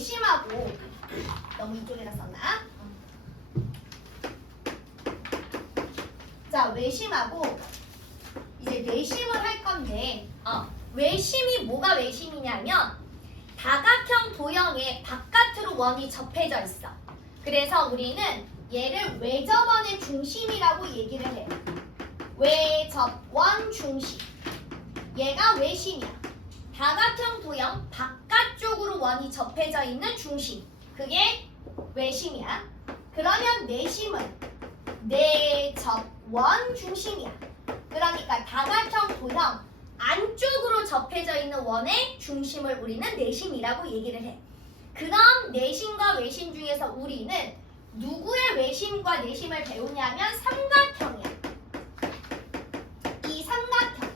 외심하고 너무 이쪽에다 썼나? 자, 외심하고 이제 내심을 할 건데 외심이 뭐가 외심이냐면 다각형 도형의 바깥으로 원이 접해져 있어. 그래서 우리는 얘를 외접원의 중심이라고 얘기를 해요. 외접원 중심. 얘가 외심이야. 다각형 도형 바깥쪽으로 원이 접해져 있는 중심. 그게 외심이야. 그러면 내심은 내접원 중심이야. 그러니까 다각형 도형 안쪽으로 접해져 있는 원의 중심을 우리는 내심이라고 얘기를 해. 그럼 내심과 외심 중에서 우리는 누구의 외심과 내심을 배우냐면 삼각형이야. 이 삼각형.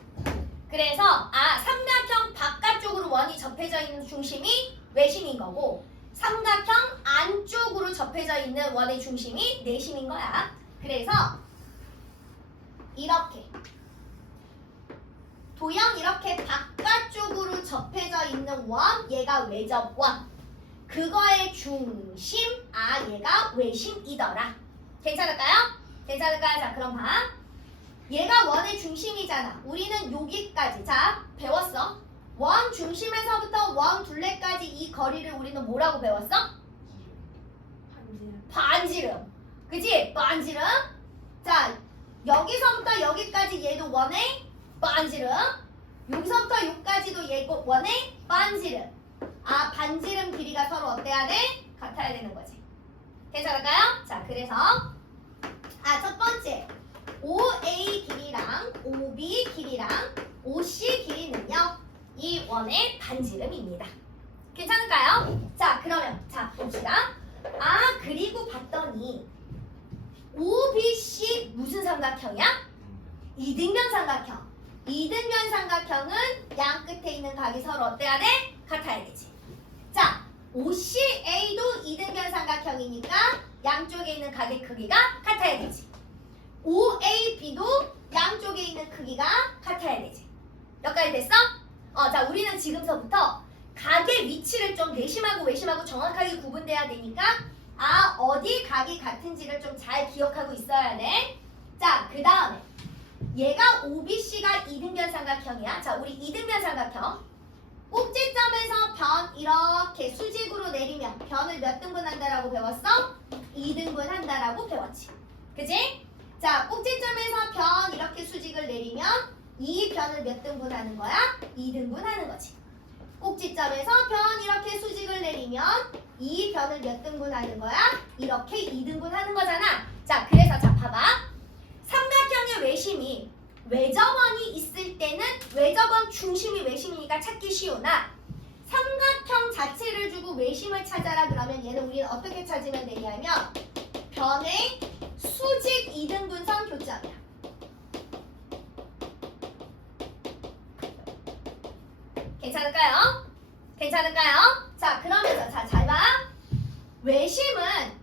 그래서 삼각형 바깥쪽으로 원이 접해져 있는 중심이 외심인 거고 삼각형 안쪽으로 접해져 있는 원의 중심이 내심인 거야. 그래서 이렇게 도형 이렇게 바깥쪽으로 접해져 있는 원, 얘가 외접원. 그거의 중심, 얘가 외심이더라. 괜찮을까요? 괜찮을까요? 자, 그럼 봐. 얘가 원의 중심이잖아. 우리는 여기까지. 자, 배웠어. 원 중심에서부터 원 둘레까지 이 거리를 우리는 뭐라고 배웠어? 반지름. 그치? 반지름. 자, 여기서부터 여기까지 얘도 원의 반지름. 여기서부터 여기까지도 얘도 원의 반지름. 반지름 길이가 서로 어때야 돼? 같아야 되는 거지. 괜찮을까요? 자, 그래서 첫 번째 OA 길이랑 OB 길이랑 OC 길이는요 이 원의 반지름입니다. 괜찮을까요? 자, 그러면 자 봅시다. 그리고 봤더니 OBC 무슨 삼각형이야? 이등변 삼각형. 이등변 삼각형은 양 끝에 있는 각이 서로 어때야 돼? 같아야 되지. 자, OCA도 이등변 삼각형이니까 양쪽에 있는 각의 크기가 같아야 되지. OAB도 양쪽에 있는 크기가 같아야 되지. 여기까지 됐어? 자, 우리는 지금서부터 각의 위치를 좀 내심하고 외심하고 정확하게 구분돼야 되니까 어디 각이 같은지를 좀 잘 기억하고 있어야 돼. 자, 그 다음에 얘가 OBC가 이등변 삼각형이야. 자, 우리 이등변 삼각형 꼭지점에서 변 이렇게 수직으로 내리면 변을 몇 등분 한다라고 배웠어? 2등분 한다라고 배웠지. 그치? 자, 꼭지점에서 변 이렇게 수직을 내리면 이 변을 몇 등분 하는 거야? 2등분 하는 거지. 꼭지점에서 변 이렇게 수직을 내리면 이 변을 몇 등분 하는 거야? 이렇게 2등분 하는 거잖아. 자, 그래서 자, 봐봐. 삼각형의 외심이 외접원이 있을 때는 외접원 중심이 외심이니까 찾기 쉬우나 삼각형 자체를 주고 외심을 찾아라 그러면 얘는 우리는 어떻게 찾으면 되냐면 변의 수직 2등분선 교점이야. 괜찮을까요? 괜찮을까요? 자, 그러면서 잘 봐.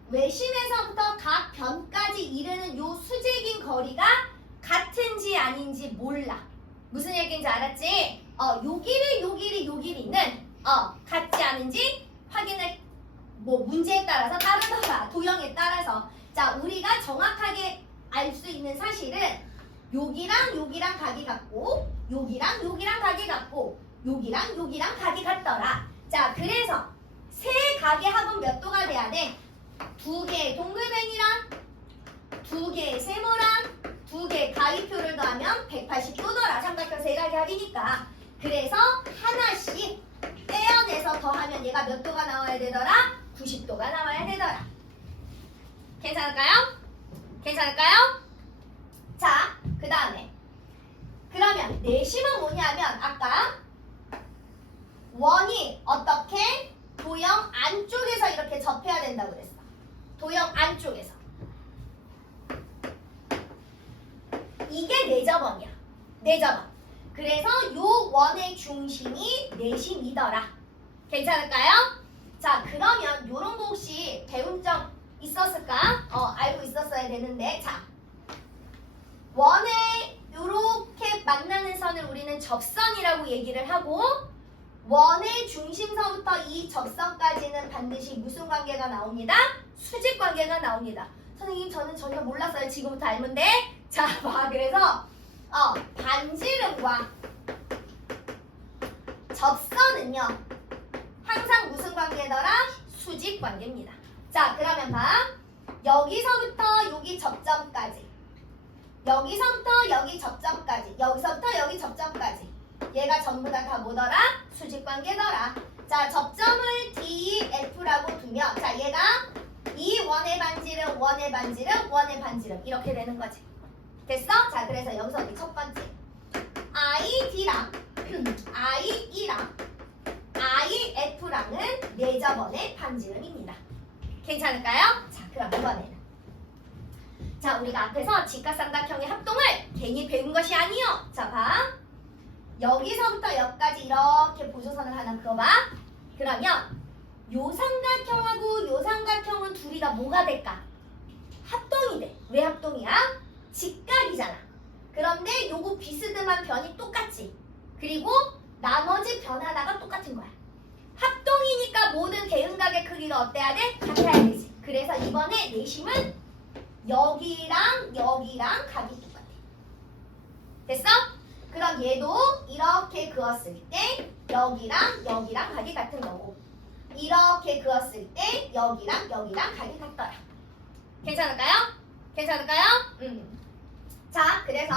외심에서부터 각 변까지 이르는 요 수직인 거리가 같은지 아닌지 몰라. 무슨 얘기인지 알았지? 요 길이는 같지 않은지 확인을 문제에 따라서 따르더라. 도형에 따라서. 자, 우리가 정확하게 알 수 있는 사실은 여기랑 각이 같고 여기랑 각이 같고 여기랑 각이 같더라. 자, 그래서 세 각의 합은 몇 도가 돼야 돼? 2개의 동글뱅이랑 2개의 세모랑 2개의 가위표를 더하면 180도더라. 삼각형 세 각의 합이니까. 그래서 하나씩 떼어내서 더하면 얘가 몇 도가 나와야 되더라? 90도가 나와야 되더라. 괜찮을까요? 괜찮을까요? 자, 그 다음에 그러면 내심은 뭐냐면 아까 원이 어떻게 도형 안쪽에서 이렇게 접해야 된다고 그랬어. 도형 안쪽에서. 이게 내접원이야. 내접원. 그래서 요 원의 중심이 내심이더라. 괜찮을까요? 자, 그러면 요런 거 혹시 배운 적 있었을까? 알고 있었어야 되는데. 자, 원에 요렇게 만나는 선을 우리는 접선이라고 얘기를 하고 원의 중심서부터 이 접선까지는 반드시 무슨 관계가 나옵니다? 수직 관계가 나옵니다. 선생님 저는 전혀 몰랐어요. 지금부터 알면 돼. 자, 봐. 그래서 반지름과 접선은요 항상 무슨 관계더라? 수직 관계입니다. 자, 그러면 봐. 여기서부터 여기 접점까지, 여기서부터 여기 접점까지, 여기서부터 여기 접점까지, 얘가 전부 다 뭐더라? 수직 관계더라. 자, 접점을 DF라고 두면, 자, 얘가 이 원의 반지름, 원의 반지름, 원의 반지름 이렇게 되는 거지. 됐어? 자, 그래서 여기서 우리 첫 번째 ID랑 IE랑 IF랑은 내접원의 반지름입니다. 괜찮을까요? 자, 그럼 이번에는 자, 우리가 앞에서 직각삼각형의 합동을 괜히 배운 것이 아니요. 자, 봐. 여기서부터 여기까지 이렇게 보조선을 하나 그어봐. 그러면 요 삼각형하고 요 삼각형은 둘이 다 뭐가 될까? 합동이 돼. 왜 합동이야? 직각이잖아. 그런데 요거 비스듬한 변이 똑같지. 그리고 나머지 변 하나가 똑같은 거야. 합동이니까 모든 대응각의 크기가 어때야 돼? 같아야 되지. 그래서 이번에 내심은 여기랑 여기랑 각이 똑같아. 됐어? 그럼 얘도 이렇게 그었을 때 여기랑 여기랑 각이 같은 거고, 이렇게 그었을 때 여기랑 여기랑 각이 같더라. 괜찮을까요? 괜찮을까요? 자, 그래서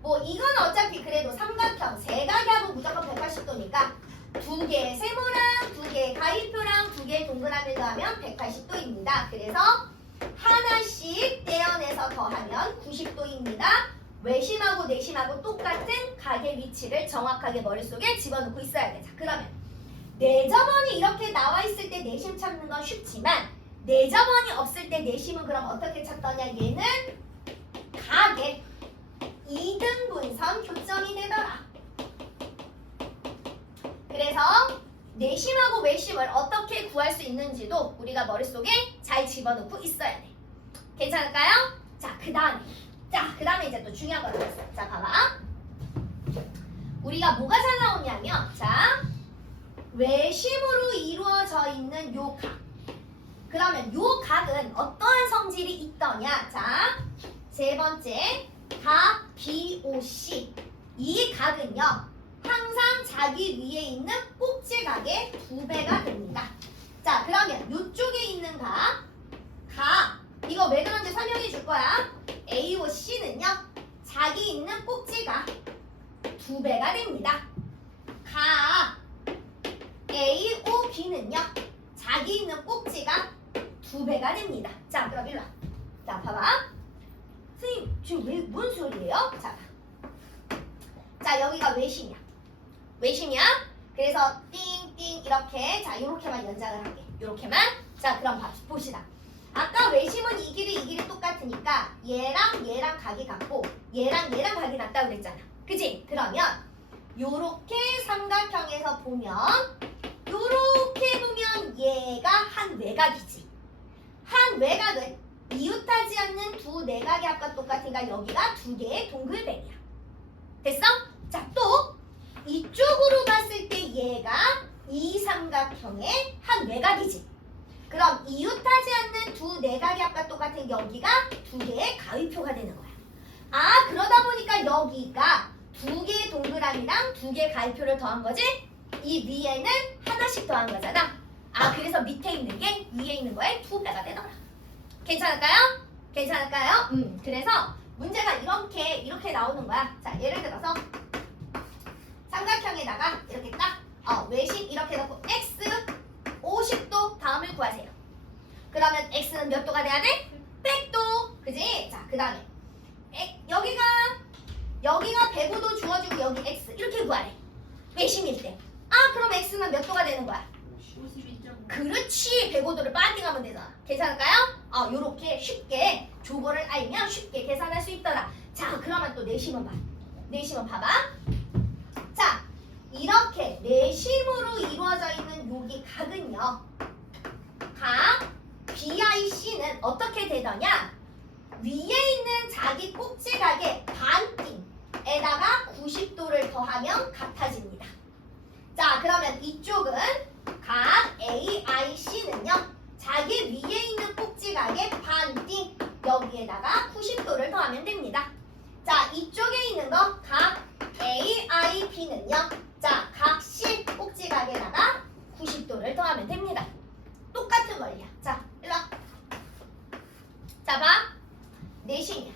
뭐 이건 어차피 그래도 삼각형 세각하고 무조건 180도니까 두 개의 세모랑 두 개의 가위표랑 두 개의 동그라미를 더하면 180도입니다. 그래서 하나씩 떼어내서 더하면 90도입니다. 외심하고 내심하고 똑같은 각의 위치를 정확하게 머릿속에 집어넣고 있어야 돼. 자, 그러면 내접원이 이렇게 나와 있을 때 내심 찾는 건 쉽지만 내접원이 없을 때 내심은 그럼 어떻게 찾더냐? 얘는 각의 이등분선 교점이 되더라. 그래서 내심하고 외심을 어떻게 구할 수 있는지도 우리가 머릿속에 잘 집어넣고 있어야 돼. 괜찮을까요? 자, 그 다음에 이제 또 중요한 거 나왔어. 자, 봐봐. 우리가 뭐가 잘 나오냐면, 자, 외심으로 이루어져 있는 요 각. 그러면 요 각은 어떠한 성질이 있더냐? 자, 세 번째, 각 BOC. 이 각은요, 항상 자기 위에 있는 꼭지각의 2배가 됩니다. 자, 그러면 이쪽에 있는 각, 이거 왜 그런지 설명해 줄 거야. AOC는요, 자기 있는 꼭지각 2배가 됩니다. 각 AOB는요, 자기 있는 꼭지각 2배가 됩니다. 자, 그럼 일로 와. 자, 봐봐. 선생님, 지금 왜, 뭔 소리예요? 자, 여기가 외심이야. 외심이야? 그래서 띵띵 이렇게, 자, 요렇게만 연장을 할게. 요렇게만. 자, 그럼 봅시다. 아까 외심은 이 길이 똑같으니까 얘랑 얘랑 각이 같고 얘랑 얘랑 각이 같다고 그랬잖아. 그치? 그러면 요렇게 삼각형에서 보면 요렇게 보면 얘가 한 외곽이지. 한 외곽은 이웃하지 않는 두 내각의 합과 똑같으니까 여기가 두 개의 동글뱅이야. 됐어? 자, 또 이쪽으로 봤을 때 얘가 이 삼각형의 한 외곽이지. 그럼 이웃하지 않는 두 내각의 합과 똑같은 여기가 두 개의 가위표가 되는 거야. 아, 그러다 보니까 여기가 두 개의 동그라미랑 두 개의 가위표를 더한 거지? 이 위에는 하나씩 더한 거잖아. 아, 그래서 밑에 있는 게 위에 있는 거에 2배가 되더라. 괜찮을까요? 괜찮을까요? 그래서 문제가 이렇게 나오는 거야. 자, 예를 들어서 삼각형에다가 이렇게 딱 외심 이렇게 넣고 x 50도 다음을 구하세요. 그러면 x는 몇 도가 돼야 돼? 100도. 그지? 자, 그 다음에 여기가 105도 주어지고 여기 x 이렇게 구하래. 외심일 때. 아, 그럼 x는 몇 도가 되는 거야? 52.5. 그렇지. 105도를 반띵하면 되잖아. 괜찮을까요? 요렇게 쉽게 조거를 알면 쉽게 계산할 수 있더라. 자, 그러면 또 내심은 봐. 내심은 봐봐. 자, 이렇게 내심으로 이루어져 있는 여기 각은요, 각 BIC는 어떻게 되더냐? 위에 있는 자기 꼭지각의 반띵에다가 90도를 더하면 같아집니다. 자, 그러면 이 더하면 됩니다. 자, 이쪽에 있는 거 각 A, I, B는요. 자, 각 C 꼭지각에다가 90도를 더하면 됩니다. 똑같은 원리야. 자, 일로 와. 자, 봐. 내심이야.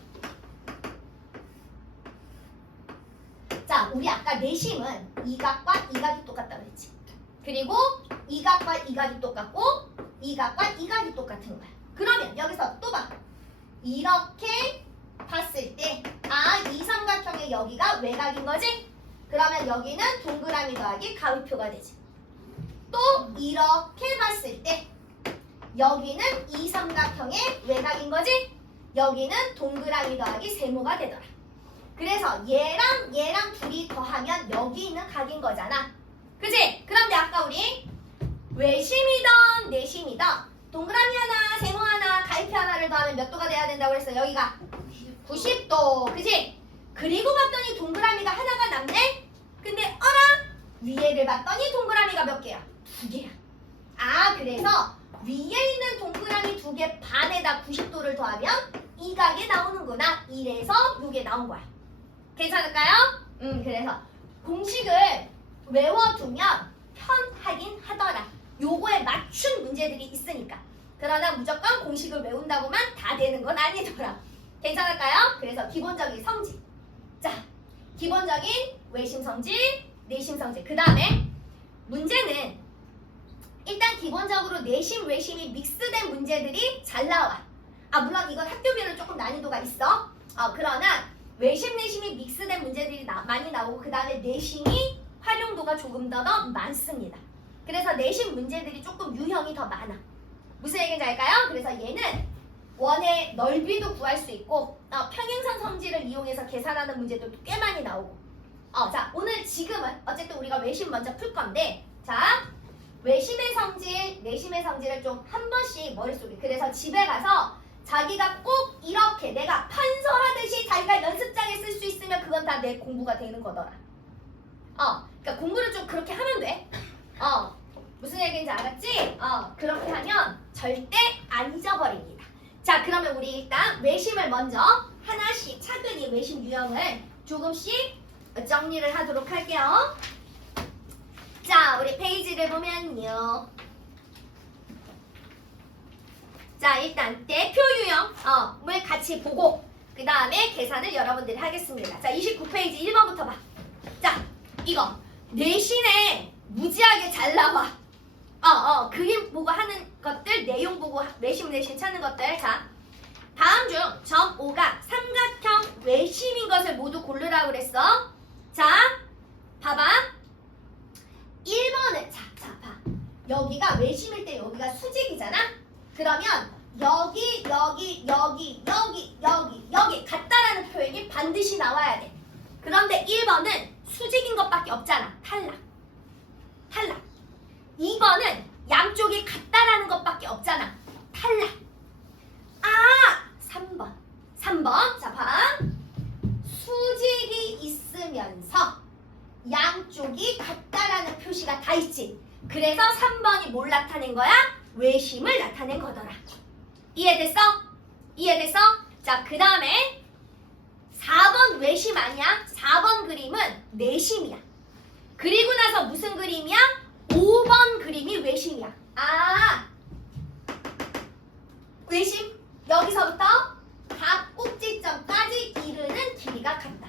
자, 우리 아까 내심은 이 각과 이 각이 똑같다고 했지. 그리고 이 각과 이 각이 똑같고 이 각과 이 각이 똑같은 거야. 그러면 여기서 또 봐. 이렇게 봤을 때 이 삼각형의 여기가 외곽인 거지? 그러면 여기는 동그라미 더하기 가위표가 되지. 또 이렇게 봤을 때 여기는 이 삼각형의 외곽인 거지? 여기는 동그라미 더하기 세모가 되더라. 그래서 얘랑 둘이 더하면 여기 있는 각인 거잖아. 그치? 그런데 아까 우리 외심이던 내심이던 동그라미 하나, 세모 하나, 가위표 하나를 더하면 몇 도가 돼야 된다고 그랬어? 여기가 90도. 그치? 그리고 봤더니 동그라미가 하나가 남네? 근데 어라? 위에를 봤더니 동그라미가 몇 개야? 2개야. 그래서 위에 있는 동그라미 2개 반에다 90도를 더하면 이 각이 나오는구나. 이래서 이게 나온 거야. 괜찮을까요? 그래서 공식을 외워두면 편하긴 하더라. 요거에 맞춘 문제들이 있으니까. 그러나 무조건 공식을 외운다고만 다 되는 건 아니더라. 괜찮을까요? 그래서 기본적인 성질. 자, 기본적인 외심 성질, 내심 성질. 그 다음에 문제는 일단 기본적으로 내심, 외심이 믹스된 문제들이 잘 나와. 물론 이건 학교별로 조금 난이도가 있어. 그러나 외심, 내심이 믹스된 문제들이 많이 나오고 그 다음에 내심이 활용도가 조금 더 많습니다. 그래서 내심 문제들이 조금 유형이 더 많아. 무슨 얘기인지 알까요? 그래서 얘는 원의 넓이도 구할 수 있고 평행선 성질을 이용해서 계산하는 문제도 꽤 많이 나오고 자, 오늘 지금은 어쨌든 우리가 외심 먼저 풀 건데 자, 외심의 성질, 내심의 성질을 좀 한 번씩 머릿속에 그래서 집에 가서 자기가 꼭 이렇게 내가 판서하듯이 자기가 연습장에 쓸 수 있으면 그건 다 내 공부가 되는 거더라. 그러니까 공부를 좀 그렇게 하면 돼. 무슨 얘기인지 알았지? 그렇게 하면 절대 안 잊어버립니다. 자, 그러면 우리 일단 외심을 먼저 하나씩 차근히 외심 유형을 조금씩 정리를 하도록 할게요. 자, 우리 페이지를 보면요. 자, 일단 대표 유형을 같이 보고 그 다음에 계산을 여러분들이 하겠습니다. 자, 29페이지 1번부터 봐. 자, 이거 내신에 무지하게 잘 나와. 그림 보고 하는 것들, 내용 보고 외심, 내심 찾는 것들. 자, 다음 중 점 5가 삼각형 외심인 것을 모두 고르라고 그랬어. 자, 봐봐. 1번은 봐. 여기가 외심일 때 여기가 수직이잖아. 그러면 여기 같다라는 표현이 반드시 나와야 돼. 그런데 1번은 수직인 것밖에 없잖아. 탈락. 2번은 양쪽이 같다라는 것밖에 없잖아. 탈락. 3번. 자, 봐. 수직이 있으면서 양쪽이 같다라는 표시가 다 있지. 그래서 3번이 뭘 나타낸 거야? 외심을 나타낸 거더라. 이해됐어? 자, 그 다음에 4번 외심 아니야? 4번 그림은 내심이야. 그리고 나서 무슨 그림이야? 5번 그림이 외심이야. 외심 여기서부터 각 꼭지점까지 이르는 길이가 같다.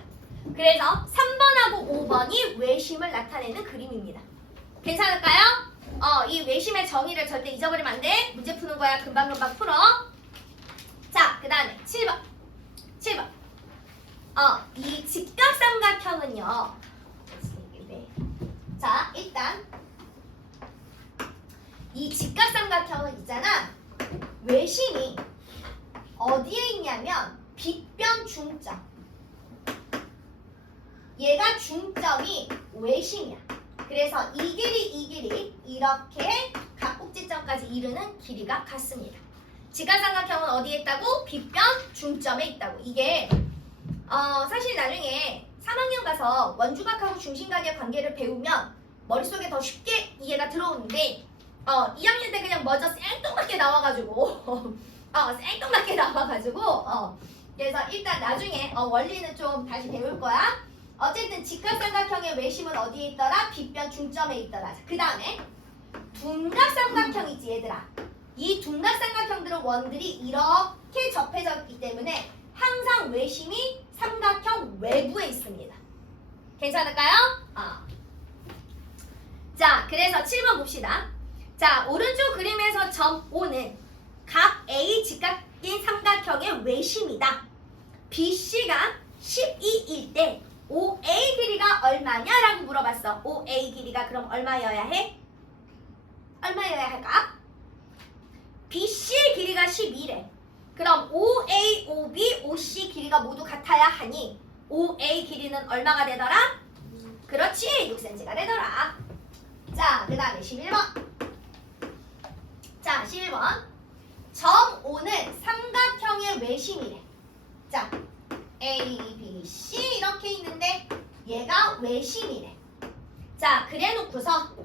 그래서 3번하고 5번이 외심을 나타내는 그림입니다. 괜찮을까요? 이 외심의 정의를 절대 잊어버리면 안 돼. 문제 푸는 거야. 금방금방 풀어. 자, 그 다음에 7번. 이 직각삼각형은요. 자, 일단 이 직각삼각형은 있잖아. 외심이 어디에 있냐면 빗변 중점. 얘가 중점이 외심이야. 그래서 이 길이 이렇게 각 꼭지점까지 이르는 길이가 같습니다. 직각삼각형은 어디에 있다고? 빗변 중점에 있다고. 이게 사실 나중에 3학년 가서 원주각하고 중심각의 관계를 배우면 머릿속에 더 쉽게 이해가 들어오는데 2학년 때 그냥 먼저 생뚱맞게 나와가지고 그래서 일단 나중에 원리는 좀 다시 배울 거야. 어쨌든 직각삼각형의 외심은 어디에 있더라? 빗변 중점에 있더라. 그 다음에 둔각삼각형이지 얘들아. 이 둔각삼각형들은 원들이 이렇게 접해져 있기 때문에 항상 외심이 삼각형 외부에 있습니다. 괜찮을까요? 자, 그래서 7번 봅시다. 자, 오른쪽 그림에서 점 O는 각 A 직각인 삼각형의 외심이다. BC가 12일 때 OA 길이가 얼마냐? 라고 물어봤어. OA 길이가 그럼 얼마여야 해? 얼마여야 할까? BC의 길이가 12래. 그럼 OA, OB, OC 길이가 모두 같아야 하니 OA 길이는 얼마가 되더라? 그렇지, 6cm가 되더라. 자, 그 다음에 11번. 자, 11번. 점 O는 삼각형의 외심이래. 자, A, B, C 이렇게 있는데 얘가 외심이래. 자, 그래놓고서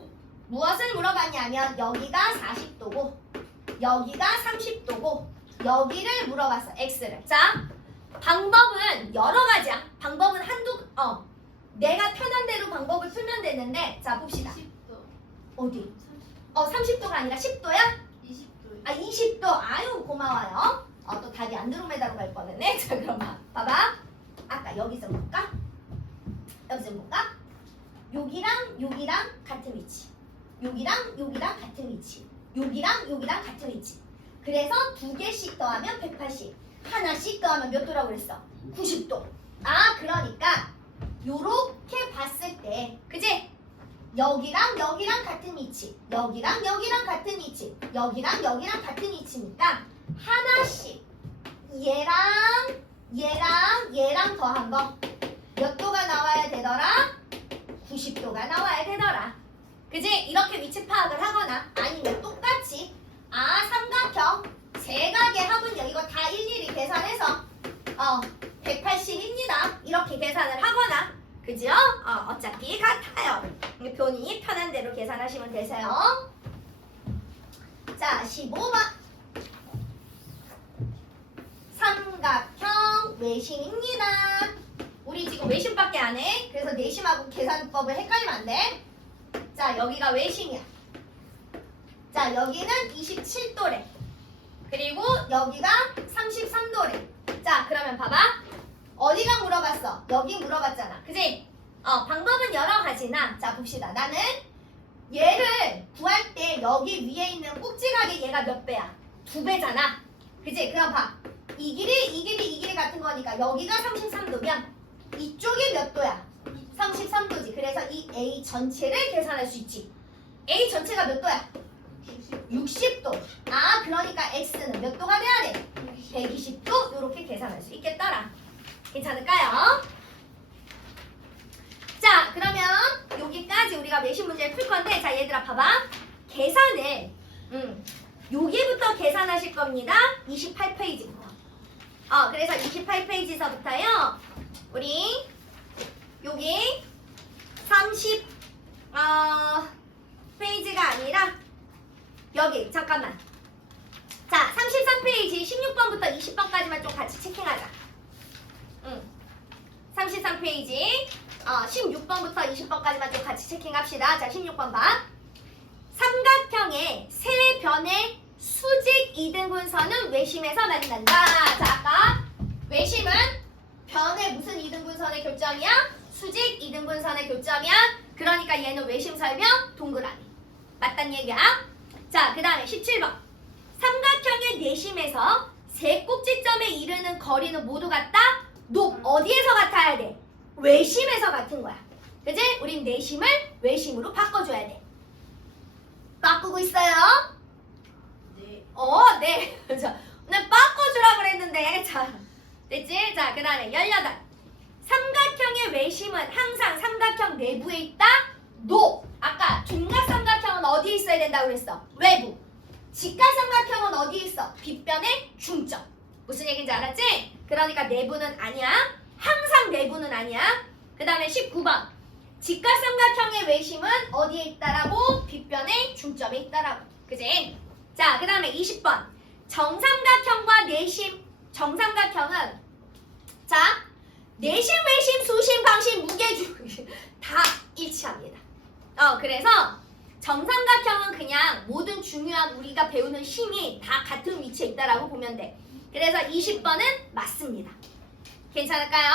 무엇을 물어봤냐면 여기가 40도고 여기가 30도고 여기를 물어봤어. X를. 자, 방법은 여러 가지야. 방법은 내가 편한 대로 방법을 풀면 되는데 자, 봅시다. 20도. 어디? 30도가 아니라 10도야? 20도. 20도. 아유, 고마워요. 또 답이 안드로메다로 갈 뻔했네. 자, 그럼 봐봐. 아까 여기 좀 볼까? 여기 좀 볼까? 여기랑 여기랑 같은 위치. 여기랑 여기랑 같은 위치. 여기랑 여기랑 같은 위치. 그래서 두 개씩 더하면 180. 하나씩 더하면 몇 도라고 그랬어? 90도. 그러니까 요렇게 봤을 때, 그지? 여기랑 여기랑 같은 위치. 여기랑 여기랑 같은 위치. 여기랑 여기랑 같은 위치니까 하나씩 얘랑 더한 거 몇 도가 나와야 되더라? 90도가 나와야 되더라. 그지? 이렇게 위치 파악을 하거나 아니면 똑같이 삼각형 세각의 합은요 이거 다 일일이 계산해서 180입니다 이렇게 계산을 하거나, 그죠? 어차피 같아요. 본인이 편한 대로 계산하시면 되세요. 자, 15번. 삼각형 외심입니다. 우리 지금 외심밖에 안 해. 그래서 내심하고 계산법을 헷갈리면 안 돼. 자, 여기가 외심이야. 자, 여기는 27도래. 그리고 여기가 33도래. 자, 그러면 봐봐. 어디가 물어봤어? 여기 물어봤잖아. 그지? 방법은 여러 가지나, 자, 봅시다. 나는 얘를 구할 때 여기 위에 있는 꼭지각의 얘가 몇 배야? 2배잖아. 그지? 그럼 봐. 이 길이 같은 거니까 여기가 33도면 이쪽이 몇 도야? 33도지. 그래서 이 A 전체를 계산할 수 있지. A 전체가 몇 도야? 60도. 그러니까 X는 몇 도가 돼야 돼? 120도. 이렇게 계산할 수 있겠더라. 괜찮을까요? 자, 그러면 여기까지 우리가 외심 문제를 풀 건데, 자, 얘들아 봐봐. 계산을 여기부터 계산하실 겁니다. 28페이지부터. 그래서 28페이지서부터요. 우리 여기 30 페이지가 아니라 여기 잠깐만. 자, 33페이지 16번부터 20번까지만 좀 같이 체킹하자. 33페이지 16번부터 20번까지만 좀 같이 체킹합시다. 자, 16번 봐. 삼각형의 세 변의 수직 이등분선은 외심에서 만난다. 자, 아까 외심은 변의 무슨 이등분선의 교점이야? 수직 이등분선의 교점이야. 그러니까 얘는 외심 설명 동그라미. 맞단 얘기야. 자, 그 다음에 17번. 삼각형의 내심에서 세 꼭지점에 이르는 거리는 모두 같다? 어디에서 같아야 돼? 외심에서 같은 거야. 그지? 우린 내심을 외심으로 바꿔줘야 돼. 바꾸고 있어요? 네. 네. 나 바꿔주라 그랬는데. 자, 됐지? 자, 그 다음에 18. 삼각형의 외심은 항상 삼각형 내부에 있다? 아까 둔각삼각형은 어디에 있어야 된다고 그랬어? 외부. 직각삼각형은 어디에 있어? 빗변의 중점. 무슨 얘기인지 알았지? 그러니까 내부는 아니야. 항상 내부는 아니야. 그 다음에 19번. 직각삼각형의 외심은 어디에 있다라고? 빗변의 중점에 있다라고. 그지? 자, 그 다음에 20번. 정삼각형과 내심. 정삼각형은 자, 내심, 외심, 수심, 방심, 무게중 다 일치합니다. 그래서 정삼각형은 그냥 모든 중요한 우리가 배우는 힘이 다 같은 위치에 있다라고 보면 돼. 그래서 20번은 맞습니다. 괜찮을까요?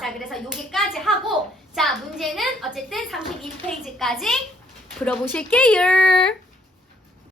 자, 그래서 여기까지 하고 자, 문제는 어쨌든 31페이지까지 풀어보실게요.